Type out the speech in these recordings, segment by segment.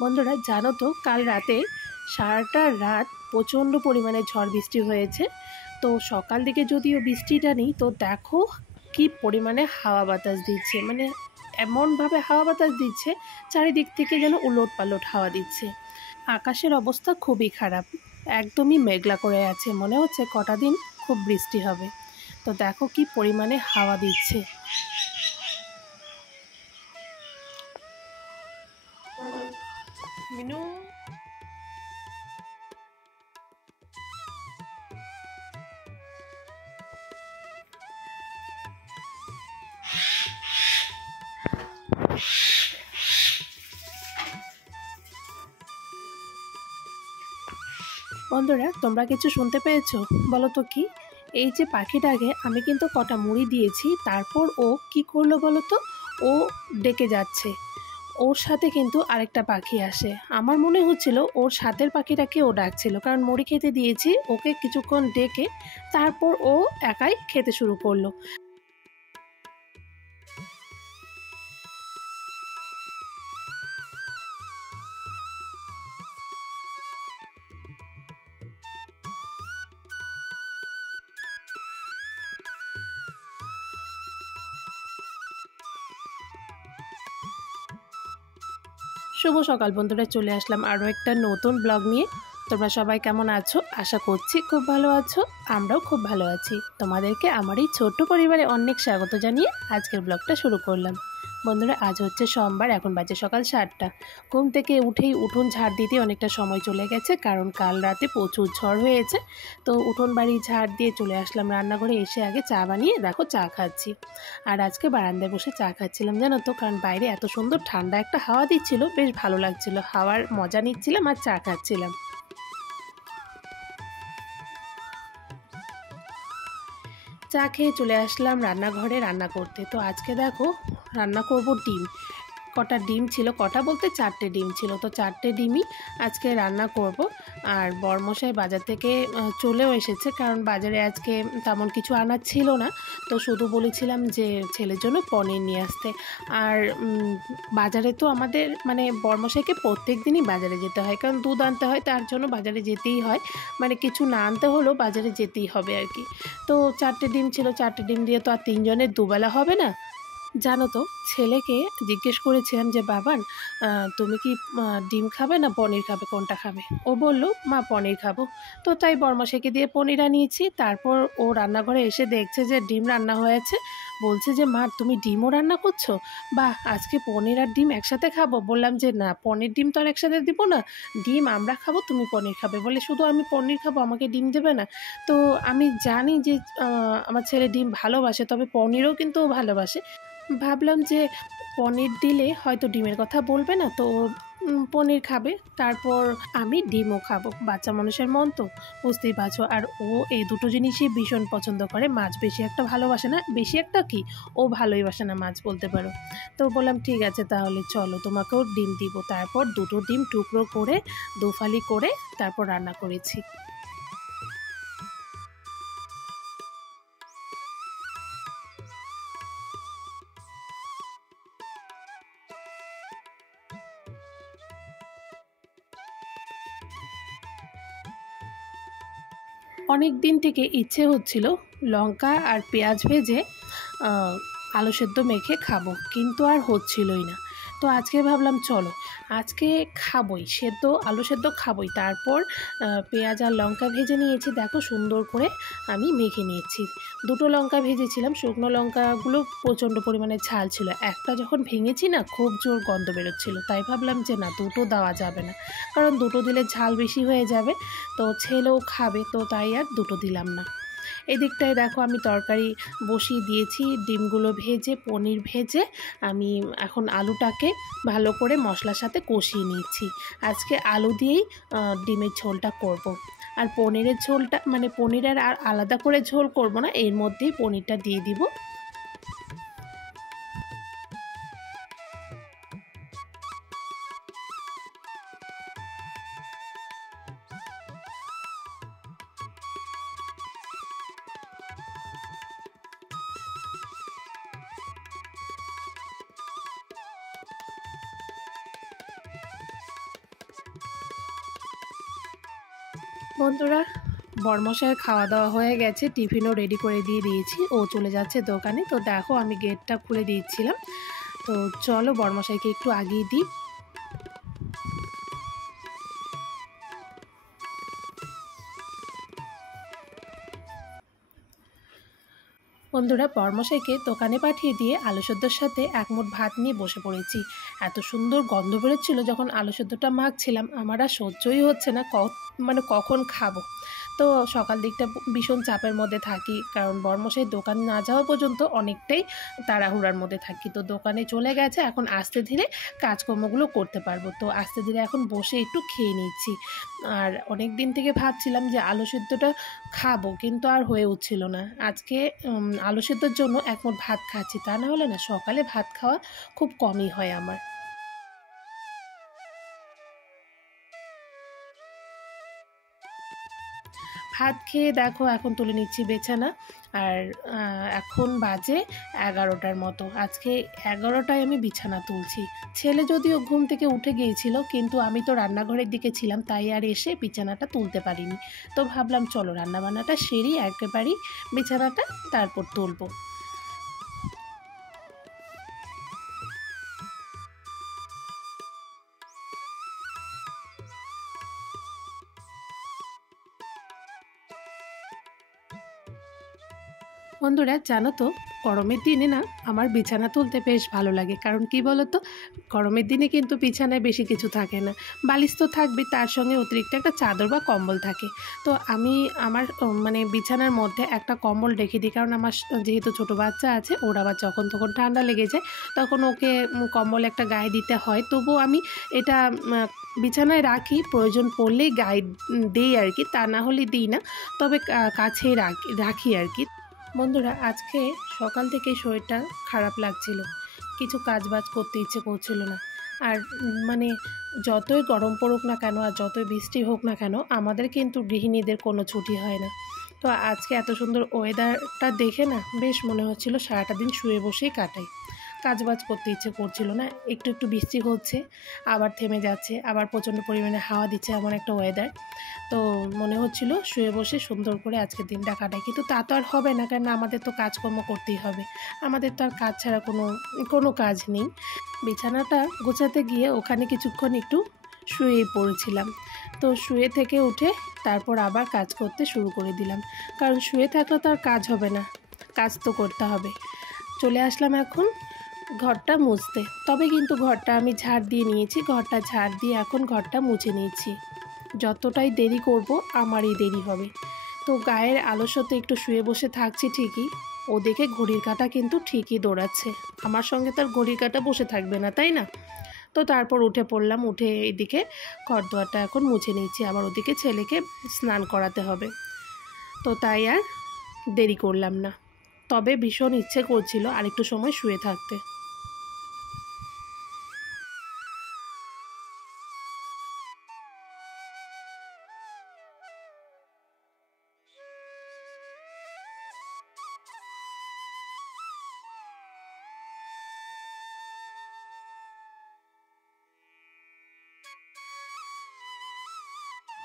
বন্ধুরা জানো তো কাল রাতে সারাটা রাত প্রচণ্ড পরিমাণে ঝড় বৃষ্টি হয়েছে। তো সকাল দিকে যদিও বৃষ্টিটা নেই, তো দেখো কি পরিমাণে হাওয়া বাতাস দিচ্ছে, মানে এমনভাবে হাওয়া বাতাস দিচ্ছে চারিদিক থেকে যেন উলট পালট হাওয়া দিচ্ছে। আকাশের অবস্থা খুবই খারাপ, একদমই মেঘলা করে আছে, মনে হচ্ছে কটা দিন খুব বৃষ্টি হবে। তো দেখো কি পরিমাণে হাওয়া দিচ্ছে। মিনু, বন্ধুরা তোমরা কিছু শুনতে পেয়েছো? বলো তো কি? এই যে পাখিটাকে আমি কিন্তু কটা মুড়ি দিয়েছি, তারপর ও কি করলো বলো তো? ও ডেকে যাচ্ছে, ওর সাথে কিন্তু আরেকটা পাখি আসে। আমার মনে হচ্ছিল ওর সাথের পাখিটাকে ও ডাকছিল, কারণ মুড়ি খেতে দিয়েছি ওকে কিছুক্ষণ ডেকে, তারপর ও একাই খেতে শুরু করলো। শুভ সকাল বন্ধুরা, চলে আসলাম আরও একটা নতুন ব্লগ নিয়ে। তোমরা সবাই কেমন আছো? আশা করছি খুব ভালো আছো, আমরাও খুব ভালো আছি। তোমাদেরকে আমার এই ছোট্ট পরিবারে অনেক স্বাগত জানিয়ে আজকের ব্লগটা শুরু করলাম। বন্ধুরা আজ হচ্ছে সোমবার, এখন বাজে সকাল 7টা। ঘুম থেকে উঠেই উঠোন ঝাড় দিতে অনেকটা সময় চলে গেছে, কারণ কাল রাতে প্রচুর ঝড় হয়েছে। তো উঠোন বাড়ি ঝাড় দিয়ে চলে আসলাম রান্নাঘরে, এসে আগে চা বানিয়ে দেখো চা খাচ্ছি। আর আজকে বারান্দায় বসে চা খাচ্ছিলাম জানো তো, কারণ বাইরে এত সুন্দর ঠান্ডা একটা হাওয়া দিচ্ছিল, বেশ ভালো লাগছিল, হাওয়ার মজা নিচ্ছিলাম আর চা খাচ্ছিলাম। চা খেয়ে চলে আসলাম রান্নাঘরে রান্না করতে। তো আজকে দেখো রান্না করব ডিম। কটা ডিম ছিল, কটা বলতে 4টে ডিম ছিল, তো 4টে ডিমই আজকে রান্না করব। আর বরমশাই বাজার থেকে চলেও এসেছে, কারণ বাজারে আজকে তেমন কিছু আনার ছিল না। তো শুধু বলেছিলাম যে ছেলের জন্য পনির নিয়ে আসতে। আর বাজারে তো আমাদের মানে বরমশাইকে প্রত্যেক দিনই বাজারে যেতে হয়, কারণ দুধ আনতে হয়, তার জন্য বাজারে যেতেই হয়। মানে কিছু না আনতে হলেও বাজারে যেতেই হবে আর কি। তো 4টে ডিম ছিল, 4টে ডিম দিয়ে তো আর 3জনের দুবেলা হবে না। জানো তো ছেলেকে জিজ্ঞেস করেছিলাম যে বাবান, তুমি কি ডিম খাবে না পনির খাবে, কোনটা খাবে? ও বলল মা পনির খাবো। তো তাই বরমাসাইকে দিয়ে পনির আনিয়েছি। তারপর ও রান্নাঘরে এসে দেখছে যে ডিম রান্না হয়েছে, বলছে যে মা তুমি ডিমও রান্না করছো, বাহ আজকে পনির আর ডিম একসাথে খাবো। বললাম যে না, পনির ডিম তো আর একসাথে দিব না, ডিম আমরা খাবো তুমি পনির খাবে। বলে শুধু আমি পনির খাবো, আমাকে ডিম দেবে না? তো আমি জানি যে আমার ছেলে ডিম ভালোবাসে, তবে পনিরও কিন্তু ও ভালোবাসে। ভাবলাম যে পনির দিলে হয়তো ডিমের কথা বলবে না, তো পনির খাবে, তারপর আমি ডিমও খাবো। বাচ্চা মানুষের মন তো বুঝতেই পারছো। আর ও এই দুটো জিনিসই ভীষণ পছন্দ করে, মাছ বেশি একটা ভালোবাসে না, বেশি একটা কি, ও ভালোই বাসে না মাছ বলতে পারো। তো বললাম ঠিক আছে তাহলে চলো তোমাকেও ডিম দিব। তারপর দুটো ডিম টুকরো করে দুফালি করে তারপর রান্না করেছি। অনেক দিন থেকে ইচ্ছে হচ্ছিল লঙ্কা আর পেঁয়াজ ভেজে আলু সেদ্ধ মেখে খাবো, কিন্তু আর হচ্ছিলই না। তো আজকে ভাবলাম চলো আজকে খাবই, সেদ্ধ আলু সেদ্ধ খাবই। তারপর পেঁয়াজ আর লঙ্কা ভেজে নিয়েছি, দেখো সুন্দর করে আমি মেখে নিয়েছি। দুটো লঙ্কা ভেজেছিলাম, শুকনো লঙ্কাগুলো প্রচণ্ড পরিমাণে ঝাল ছিল। একটা যখন ভেঙেছি না, খুব জোর গন্ধ বেরোচ্ছিল, তাই ভাবলাম যে না দুটো দেওয়া যাবে না, কারণ দুটো দিলে ঝাল বেশি হয়ে যাবে। তো ছেলেও খাবে, তো তাই আর দুটো দিলাম না। এদিকটায় দেখো আমি তরকারি বসিয়ে দিয়েছি, ডিমগুলো ভেজে পনির ভেজে আমি এখন আলুটাকে ভালো করে মশলার সাথে কষিয়ে নিচ্ছি। আজকে আলু দিয়েই ডিমের ঝোলটা করব। আর পনিরের ঝোলটা মানে পনিরের আর আলাদা করে ঝোল করব না, এর মধ্যেই পনিরটা দিয়ে দিব। বন্ধুরা, বরমশাইয়ের খাওয়া দাওয়া হয়ে গেছে, টিফিনও রেডি করে দিয়ে দিয়েছি, ও চলে যাচ্ছে দোকানে। তো দেখো আমি গেটটা খুলে দিচ্ছিলাম। তো চলো বরমশাইকে একটু আগিয়ে দিই। বন্ধুরা, বরমশাইকে দোকানে পাঠিয়ে দিয়ে আলু সেদ্ধর সাথে এক মুঠ ভাত নিয়ে বসে পড়েছি। এত সুন্দর গন্ধ বেরোচ্ছিল যখন আলু সেদ্ধটা মাখছিলাম, আমার আর সহ্যই হচ্ছে না মানে কখন খাবো। তো সকাল দিকটা ভীষণ চাপের মধ্যে থাকি, কারণ বরমশাই দোকান না যাওয়া পর্যন্ত অনেকটাই তাড়াহুড়ার মধ্যে থাকি। তো দোকানে চলে গেছে, এখন আস্তে ধীরে কাজকর্মগুলো করতে পারবো। তো আস্তে ধীরে এখন বসে একটু খেয়ে নিচ্ছি। আর অনেক দিন থেকে ভাবছিলাম যে আলু সেদ্ধটা খাবো, কিন্তু আর হয়ে উঠছিল না। আজকে আলু সেদ্ধর জন্য এক মুঠ ভাত খাচ্ছি, তা না হলে না সকালে ভাত খাওয়া খুব কমই হয় আমার। ভাত খেয়ে দেখো এখন তুলে নিচ্ছি বিছানা। আর এখন বাজে 11টার মতো। আজকে 11টায় আমি বিছানা তুলছি। ছেলে যদিও ঘুম থেকে উঠে গিয়েছিল, কিন্তু আমি তো রান্নাঘরের দিকে ছিলাম, তাই আর এসে বিছানাটা তুলতে পারিনি। তো ভাবলাম চলো রান্নাবান্নাটা সেরেই একেবারেই বিছানাটা তারপর তুলবো। বন্ধুরা, জানো তো, গরমের দিনে না আমার বিছানা তুলতে বেশ ভালো লাগে। কারণ কি বলো তো, গরমের দিনে কিন্তু বিছানায় বেশি কিছু থাকে না, বালিশ তো থাকবে, তার সঙ্গে অতিরিক্ত একটা চাদর বা কম্বল থাকে। তো আমি আমার মানে বিছানার মধ্যে একটা কম্বল রেখে দিই, কারণ আমার যেহেতু ছোটো বাচ্চা আছে, ওর আবার যখন তখন ঠান্ডা লেগে যায়, তখন ওকে কম্বল একটা গায়ে দিতে হয়। তবুও আমি এটা বিছানায় রাখি, প্রয়োজন পড়লেই গায়ে দিই আর কি, তা না হলে দিই না। তবে কাছেই রাখি আর কি। বন্ধুরা, আজকে সকাল থেকে শরীরটা খারাপ লাগছিল, কিছু কাজবাজ করতে ইচ্ছে করছিল না। আর মানে যতই গরম পড়ুক না কেন আর যতই বৃষ্টি হোক না কেন, আমাদের কিন্তু গৃহিণীদের কোনো ছুটি হয় না। তো আজকে এত সুন্দর ওয়েদারটা দেখে না বেশ মনে হচ্ছিল সারাটা দিন শুয়ে বসেই কাটাই। কাজবাজ করতে ইচ্ছে করছিল না। একটু একটু বৃষ্টি হচ্ছে, আবার থেমে যাচ্ছে, আবার প্রচণ্ড পরিমাণে হাওয়া দিচ্ছে, এমন একটা ওয়েদার। তো মনে হচ্ছিল শুয়ে বসে সুন্দর করে আজকের দিনটা কাটাই, কিন্তু তা তো আর হবে না, কারণ আমাদের তো কাজকর্ম করতেই হবে। আমাদের তো আর কাজ ছাড়া কোনো কাজ নেই। বিছানাটা গোছাতে গিয়ে ওখানে কিছুক্ষণ একটু শুয়েই পড়েছিলাম। তো শুয়ে থেকে উঠে তারপর আবার কাজ করতে শুরু করে দিলাম, কারণ শুয়ে থাকলে তো আর কাজ হবে না, কাজ তো করতে হবে। চলে আসলাম এখন ঘরটা মুছতে। তবে কিন্তু ঘরটা আমি ঝাড় দিয়ে নিয়েছি, ঘরটা ঝাড় দিয়ে এখন ঘরটা মুছে নিয়েছি। যতটাই দেরি করব আমারই দেরি হবে। তো গায়ের আলস্যতে একটু শুয়ে বসে থাকছি ঠিকই, ও দেখে ঘড়ির কাঁটা কিন্তু ঠিকই দৌড়াচ্ছে। আমার সঙ্গে তার ঘড়ির কাঁটা বসে থাকবে না, তাই না? তো তারপর উঠে পড়লাম, উঠে এদিকে ঘর দুয়ারটা এখন মুছে নিচ্ছি, আবার ওদিকে ছেলেকে স্নান করাতে হবে। তো তাই আর দেরি করলাম না। তবে ভীষণ ইচ্ছে করছিল আরেকটু সময় শুয়ে থাকতে।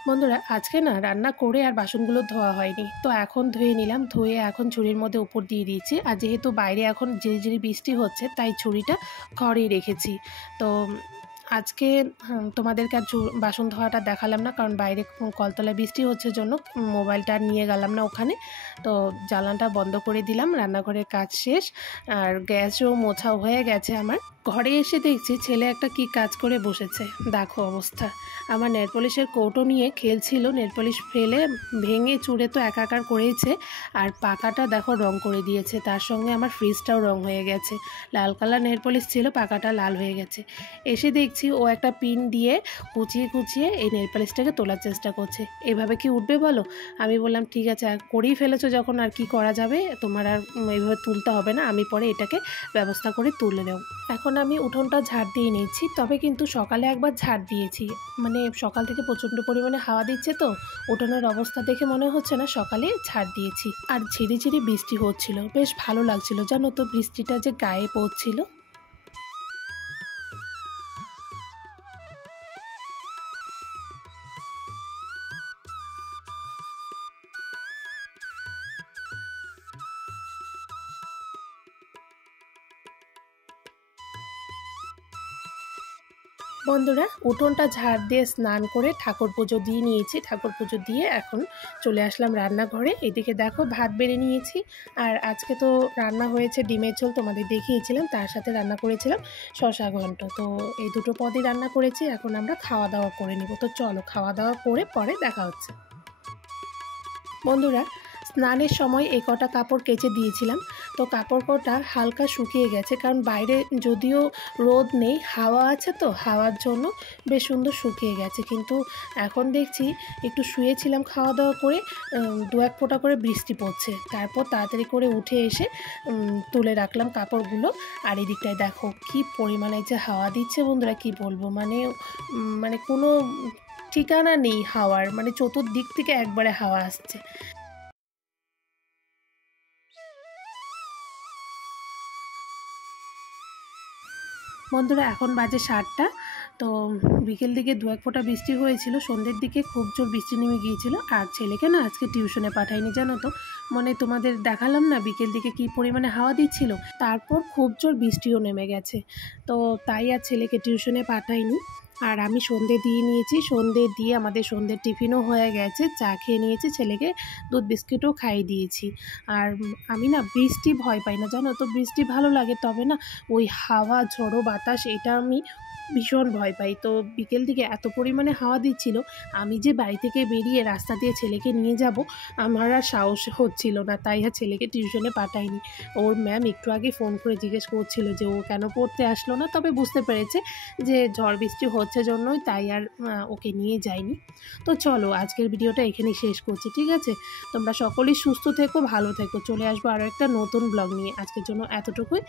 বন্ধুরা, আজকে না রান্না করে আর বাসনগুলো ধোয়া হয়নি, তো এখন ধুয়ে নিলাম। ধুয়ে এখন ঝুড়ির মধ্যে উপর দিয়ে দিয়েছি। আর যেহেতু বাইরে এখন ঝিরিঝিরি বৃষ্টি হচ্ছে, তাই ঝুড়িটা ঘরেই রেখেছি। তো আজকে তোমাদেরকে আর বাসন ধোয়াটা দেখালাম না, কারণ বাইরে কলতলায় বৃষ্টি হচ্ছে জন্য মোবাইলটা আর নিয়ে গেলাম না ওখানে। তো জ্বালানটা বন্ধ করে দিলাম, রান্নাঘরের কাজ শেষ। আর গ্যাসও মোছাও হয়ে গেছে আমার। ঘরে এসে দেখছি ছেলে একটা কি কাজ করে বসেছে, দেখো অবস্থা। আমার নেলপলিশের কৌটো নিয়ে খেলছিল, নেলপলিশ ফেলে ভেঙে চুড়ে তো একাকার করেইছে। আর পাকাটা দেখো রং করে দিয়েছে, তার সঙ্গে আমার ফ্রিজটাও রং হয়ে গেছে। লাল কালার নেলপলিশ ছিল, পাকাটা লাল হয়ে গেছে। এসে দেখছি ও একটা পিন দিয়ে কুচিয়ে কুচিয়ে এই নেলপলিশটাকে তোলার চেষ্টা করছে। এভাবে কি উঠবে বলো? আমি বললাম ঠিক আছে, আর করেই ফেলেছো যখন আর কি করা যাবে, তোমার আর এইভাবে তুলতে হবে না, আমি পরে এটাকে ব্যবস্থা করে তুলে নেব। এখন আমি উঠোনটা ঝাড় দিয়ে নিচ্ছি। তবে কিন্তু সকালে একবার ঝাড় দিয়েছি, মানে সকাল থেকে প্রচণ্ড পরিমাণে হাওয়া দিচ্ছে, তো উঠোনের অবস্থা দেখে মনে হচ্ছে না সকালে ঝাড় দিয়েছি। আর ঝিরিঝিরি বৃষ্টি হচ্ছিল, বেশ ভালো লাগছিল জানো তো, বৃষ্টিটা যে গায়ে পড়ছিল। বন্ধুরা, উঠোনটা ঝাড় দিয়ে স্নান করে ঠাকুর পুজো দিয়ে নিয়েছি। ঠাকুর পুজো দিয়ে এখন চলে আসলাম রান্নাঘরে। এদিকে দেখো ভাত বেড়ে নিয়েছি। আর আজকে তো রান্না হয়েছে ডিমের ঝোল, তোমাদের দেখিয়েছিলাম। তার সাথে রান্না করেছিলাম শসা ঘন্ট। তো এই দুটো পদই রান্না করেছি। এখন আমরা খাওয়া দাওয়া করে নিব। তো চলো খাওয়া দাওয়া করে পরে দেখা হচ্ছে। বন্ধুরা, স্নানের সময় এই কটা কাপড় কেচে দিয়েছিলাম। তো কাপড় কটা হালকা শুকিয়ে গেছে, কারণ বাইরে যদিও রোদ নেই, হাওয়া আছে, তো হাওয়ার জন্য বেশ সুন্দর শুকিয়ে গেছে। কিন্তু এখন দেখছি একটু শুয়েছিলাম খাওয়া দাওয়া করে, দু এক ফোঁটা করে বৃষ্টি পড়ছে। তারপর তাড়াতাড়ি করে উঠে এসে তুলে রাখলাম কাপড়গুলো। আর এদিকটায় দেখো কি পরিমাণে যে হাওয়া দিচ্ছে বন্ধুরা, কি বলবো, মানে কোনো ঠিকানা নেই হাওয়ার, মানে চতুর্দিক থেকে একবারে হাওয়া আসছে। বন্ধুরা, এখন বাজে 7টা। তো বিকেল দিকে দু এক ফোঁটা বৃষ্টি হয়েছিল, সন্ধ্যের দিকে খুব জোর বৃষ্টি নেমে গিয়েছিল। আর ছেলেকে না আজকে টিউশনে পাঠাইনি, জানো তো, মানে তোমাদের দেখালাম না বিকেল দিকে কী পরিমাণে হাওয়া দিচ্ছিল, তারপর খুব জোর বৃষ্টিও নেমে গেছে। তো তাই আর ছেলেকে টিউশনে পাঠাইনি। আর আমি সন্ধে দিয়ে নিয়েছি, সন্ধে দিয়ে আমাদের সন্ধ্যের টিফিনও হয়ে গেছে, চা খেয়ে নিয়েছি, ছেলেকে দুধ বিস্কিটও খাইয়ে দিয়েছি। আর আমি না বৃষ্টি ভয় পাই না, জানো তো, বৃষ্টি ভালো লাগে, তবে না ওই হাওয়া ঝড়ো বাতাস এটা আমি ভীষণ ভয় পাই। তো বিকেল দিকে এত পরিমাণে হাওয়া দিচ্ছিল, আমি যে বাড়ি থেকে বেরিয়ে রাস্তা দিয়ে ছেলেকে নিয়ে যাব আমার আর সাহস হচ্ছিল না, তাই আর ছেলেকে টিউশনে পাঠাইনি। ওর ম্যাম একটু আগে ফোন করে জিজ্ঞেস করছিল যে ও কেন পড়তে আসলো না, তবে বুঝতে পেরেছে যে ঝড় বৃষ্টি হচ্ছে জন্যই, তাই আর ওকে নিয়ে যাইনি। তো চলো আজকের ভিডিওটা এখানেই শেষ করছি, ঠিক আছে? তোমরা সকলেই সুস্থ থেকো, ভালো থেকো। চলে আসবো আরও একটা নতুন ব্লগ নিয়ে। আজকের জন্য এতটুকুই।